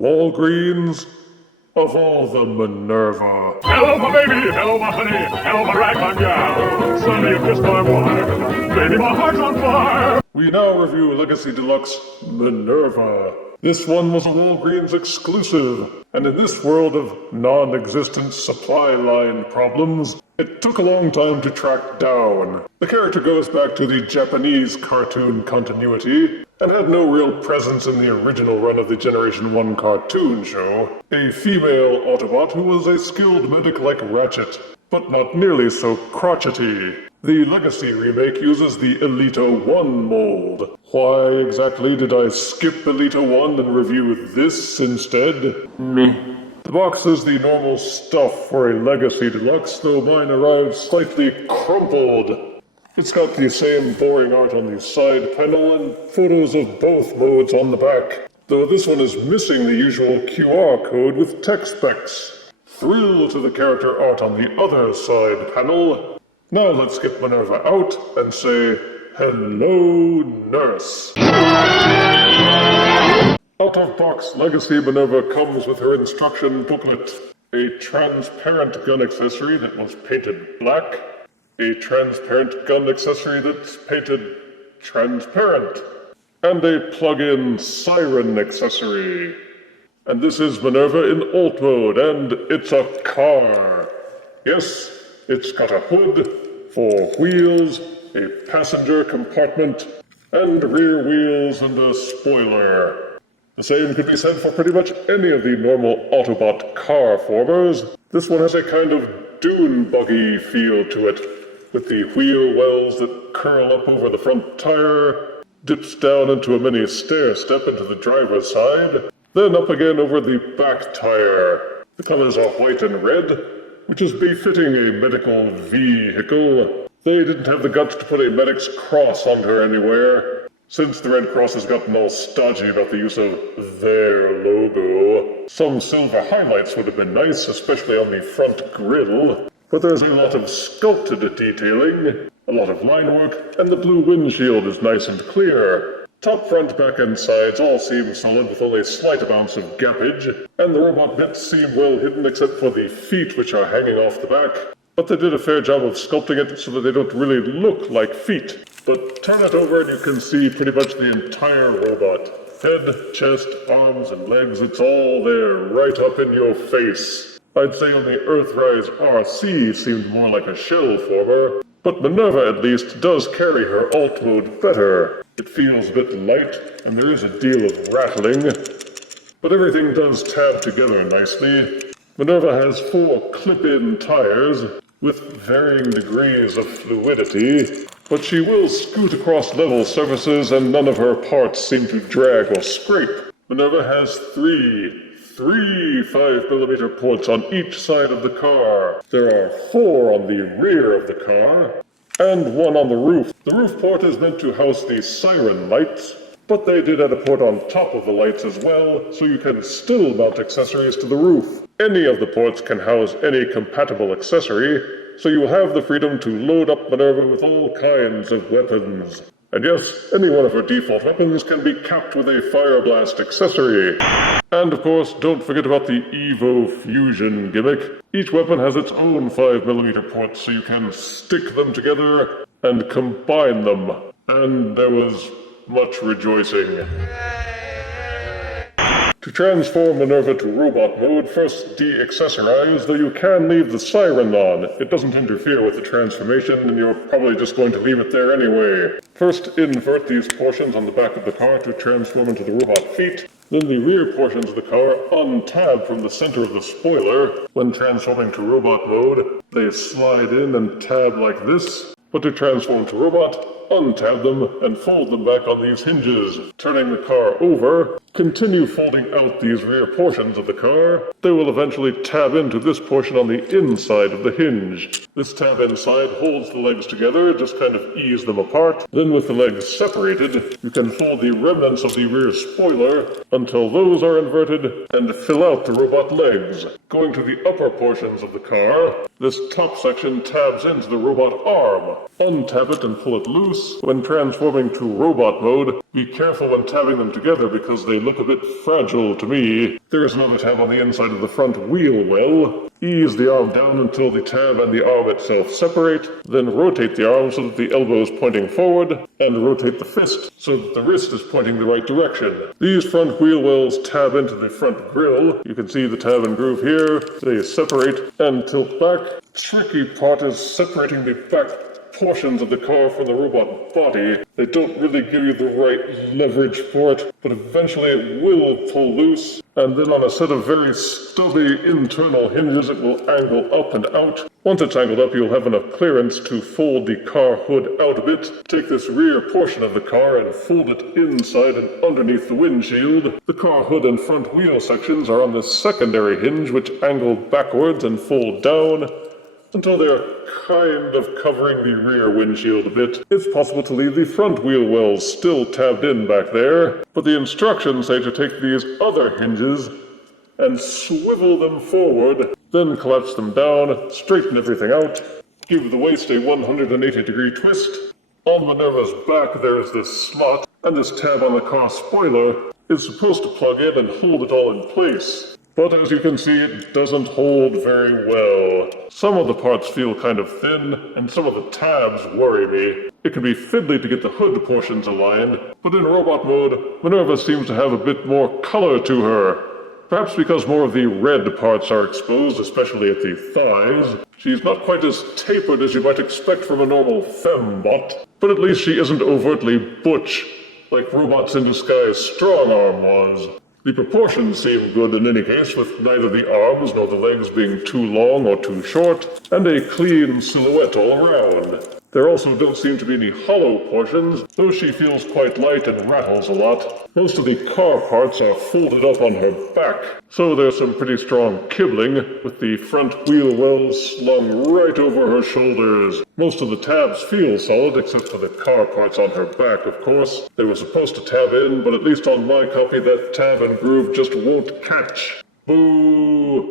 Walgreens, of all the Minerva. Hello, my baby. Hello, my honey. Hello, my ragtime gal. Sonny, you kissed my wife. Baby, my heart's on fire. We now review Legacy Deluxe Minerva. This one was a Walgreens exclusive, and in this world of non-existent supply line problems, it took a long time to track down. The character goes back to the Japanese cartoon continuity, and had no real presence in the original run of the Generation 1 cartoon show. A female Autobot who was a skilled medic like Ratchet, but not nearly so crotchety. The Legacy remake uses the Elito-1 mold. Why exactly did I skip Elito-1 and review this instead? Meh. The box is the normal stuff for a Legacy Deluxe, though mine arrived slightly crumpled. It's got the same boring art on the side panel and photos of both modes on the back, though this one is missing the usual QR code with tech specs. Thrill to the character art on the other side panel. Now let's get Minerva out and say, hello, nurse. Out-of-box Legacy Minerva comes with her instruction booklet. A transparent gun accessory that was painted black. A transparent gun accessory that's painted transparent. And a plug-in siren accessory. And this is Minerva in alt mode, and it's a car. Yes, it's got a hood, 4 wheels, a passenger compartment, and rear wheels and a spoiler. The same could be said for pretty much any of the normal Autobot car formers. This one has a kind of dune buggy feel to it, with the wheel wells that curl up over the front tire, dips down into a mini stair-step into the driver's side, then up again over the back tire. The colors are white and red, which is befitting a medical vehicle. They didn't have the guts to put a medic's cross on her anywhere, since the Red Cross has gotten all stodgy about the use of their logo. Some silver highlights would have been nice, especially on the front grille, but there's a lot of sculpted detailing, a lot of line work, and the blue windshield is nice and clear. Top, front, back, and sides all seem solid with only slight amounts of gappage, and the robot bits seem well hidden except for the feet which are hanging off the back. But they did a fair job of sculpting it so that they don't really look like feet. But turn it over and you can see pretty much the entire robot. Head, chest, arms, and legs, it's all there right up in your face. I'd say only Earthrise RC seemed more like a shell former, but Minerva at least does carry her alt mode better. It feels a bit light, and there is a deal of rattling, but everything does tab together nicely. Minerva has 4 clip-in tires with varying degrees of fluidity, but she will scoot across level surfaces and none of her parts seem to drag or scrape. Minerva has three 5mm ports on each side of the car. There are 4 on the rear of the car, and 1 on the roof. The roof port is meant to house the siren lights, but they did add a port on top of the lights as well, so you can still mount accessories to the roof. Any of the ports can house any compatible accessory, so you have the freedom to load up Minerva with all kinds of weapons. And yes, any one of her default weapons can be capped with a Fire Blast accessory. And of course, don't forget about the evo-fusion gimmick. Each weapon has its own 5mm ports, so you can stick them together and combine them. And there was much rejoicing. To transform Minerva to robot mode, first de-accessorize, though you can leave the siren on. It doesn't interfere with the transformation, and you're probably just going to leave it there anyway. First, invert these portions on the back of the car to transform into the robot feet. Then the rear portions of the car untab from the center of the spoiler. When transforming to robot mode, they slide in and tab like this. But to transform to robot, untab them and fold them back on these hinges. Turning the car over, continue folding out these rear portions of the car. They will eventually tab into this portion on the inside of the hinge. This tab inside holds the legs together, just kind of ease them apart. Then with the legs separated, you can fold the remnants of the rear spoiler until those are inverted and fill out the robot legs. Going to the upper portions of the car, this top section tabs into the robot arm. Untap it and pull it loose, loose when transforming to robot mode. Be careful when tabbing them together because they look a bit fragile to me. There is another tab on the inside of the front wheel well. Ease the arm down until the tab and the arm itself separate, then rotate the arm so that the elbow is pointing forward, and rotate the fist so that the wrist is pointing the right direction. These front wheel wells tab into the front grille. You can see the tab and groove here. They separate and tilt back. Tricky part is separating the back portions of the car from the robot body. They don't really give you the right leverage for it, but eventually it will pull loose, and then on a set of very stubby internal hinges it will angle up and out. Once it's angled up, you'll have enough clearance to fold the car hood out a bit. Take this rear portion of the car and fold it inside and underneath the windshield. The car hood and front wheel sections are on this secondary hinge, which angle backwards and fold down until they're kind of covering the rear windshield a bit. It's possible to leave the front wheel wells still tabbed in back there, but the instructions say to take these other hinges and swivel them forward, then collapse them down, straighten everything out, give the waist a 180-degree twist. On Minerva's back there's this slot, and this tab on the car spoiler is supposed to plug in and hold it all in place. But as you can see, it doesn't hold very well. Some of the parts feel kind of thin, and some of the tabs worry me. It can be fiddly to get the hood portions aligned, but in robot mode, Minerva seems to have a bit more color to her. Perhaps because more of the red parts are exposed, especially at the thighs. She's not quite as tapered as you might expect from a normal fembot, but at least she isn't overtly butch, like Robots in Disguise Strongarm was. The proportions seem good in any case, with neither the arms nor the legs being too long or too short, and a clean silhouette all around. There also don't seem to be any hollow portions, though she feels quite light and rattles a lot. Most of the car parts are folded up on her back, so there's some pretty strong kibbling, with the front wheel wells slung right over her shoulders. Most of the tabs feel solid, except for the car parts on her back, of course. They were supposed to tab in, but at least on my copy that tab and groove just won't catch. Boo!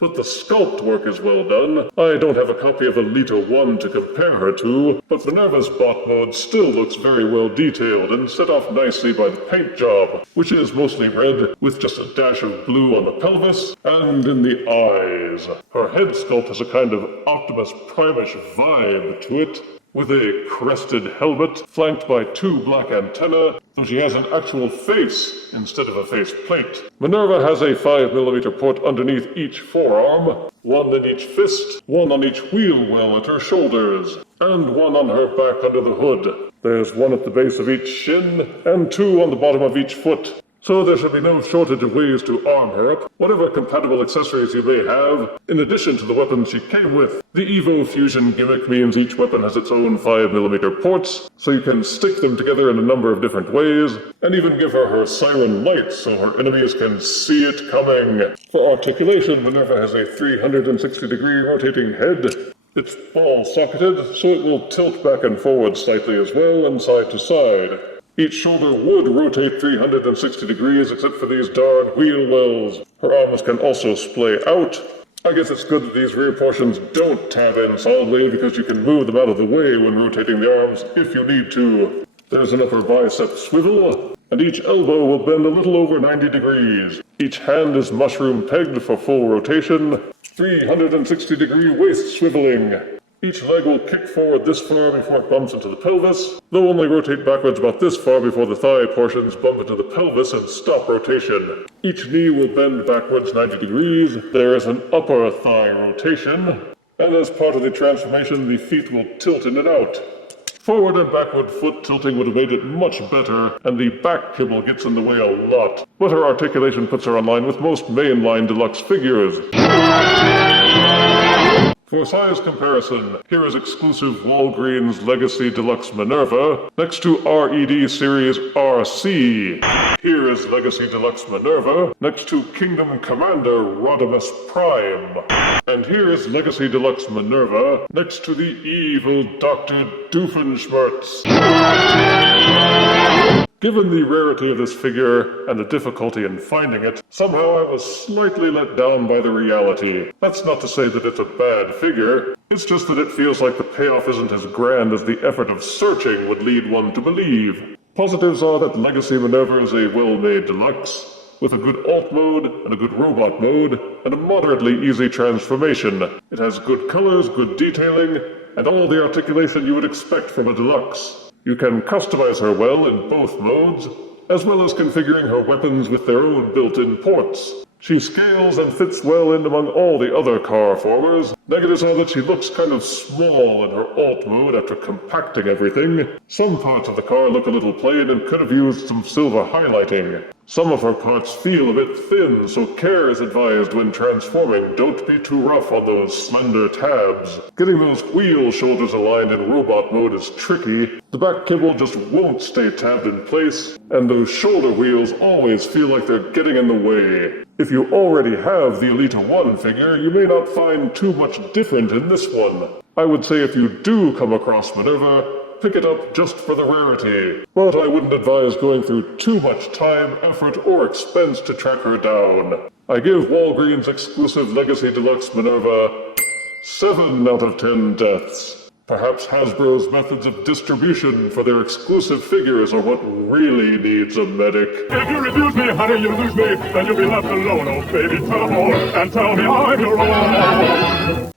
But the sculpt work is well done. I don't have a copy of Alita 1 to compare her to, but Minerva's bot mode still looks very well detailed and set off nicely by the paint job, which is mostly red with just a dash of blue on the pelvis and in the eyes. Her head sculpt has a kind of Optimus Prime-ish vibe to it, with a crested helmet flanked by two black antennae, so she has an actual face instead of a face plate. Minerva has a 5mm port underneath each forearm, one in each fist, one on each wheel well at her shoulders, and one on her back under the hood. There's one at the base of each shin, and two on the bottom of each foot. So there should be no shortage of ways to arm her up, whatever compatible accessories you may have, in addition to the weapons she came with. The evo-fusion gimmick means each weapon has its own 5mm ports, so you can stick them together in a number of different ways, and even give her siren lights so her enemies can see it coming. For articulation, Minerva has a 360-degree rotating head. It's ball-socketed, so it will tilt back and forward slightly as well, and side to side. Each shoulder would rotate 360 degrees except for these darn wheel wells. Her arms can also splay out. I guess it's good that these rear portions don't tab in solidly because you can move them out of the way when rotating the arms if you need to. There's an upper bicep swivel, and each elbow will bend a little over 90 degrees. Each hand is mushroom pegged for full rotation. 360-degree waist swiveling. Each leg will kick forward this far before it bumps into the pelvis. They'll only rotate backwards about this far before the thigh portions bump into the pelvis and stop rotation. Each knee will bend backwards 90 degrees. There is an upper thigh rotation. And as part of the transformation, the feet will tilt in and out. Forward and backward foot tilting would have made it much better, and the back kibble gets in the way a lot. But her articulation puts her on line with most mainline Deluxe figures. For size comparison, here is exclusive Walgreens Legacy Deluxe Minerva, next to RED Series RC. Here is Legacy Deluxe Minerva, next to Kingdom Commander Rodimus Prime. And here is Legacy Deluxe Minerva, next to the evil Dr. Doofenshmirtz. Given the rarity of this figure and the difficulty in finding it, somehow I was slightly let down by the reality. That's not to say that it's a bad figure, it's just that it feels like the payoff isn't as grand as the effort of searching would lead one to believe. Positives are that Legacy Minerva is a well-made deluxe, with a good alt mode and a good robot mode, and a moderately easy transformation. It has good colors, good detailing, and all the articulation you would expect from a deluxe. You can customize her well in both modes, as well as configuring her weapons with their own built-in ports. She scales and fits well in among all the other car formers. Negatives are that she looks kind of small in her alt mode after compacting everything. Some parts of the car look a little plain and could have used some silver highlighting. Some of her parts feel a bit thin, so care is advised when transforming. Don't be too rough on those slender tabs. Getting those wheel shoulders aligned in robot mode is tricky. The back kibble just won't stay tabbed in place, and those shoulder wheels always feel like they're getting in the way. If you already have the Elita 1 figure, you may not find too much different in this one. I would say if you do come across Minerva, pick it up just for the rarity. But I wouldn't advise going through too much time, effort, or expense to track her down. I give Walgreens Exclusive Legacy Deluxe Minerva 7 out of 10 deaths. Perhaps Hasbro's methods of distribution for their exclusive figures are what really needs a medic. If you refuse me, honey, you lose me. Then you'll be left alone, oh baby. Tell more and tell me I'm your own.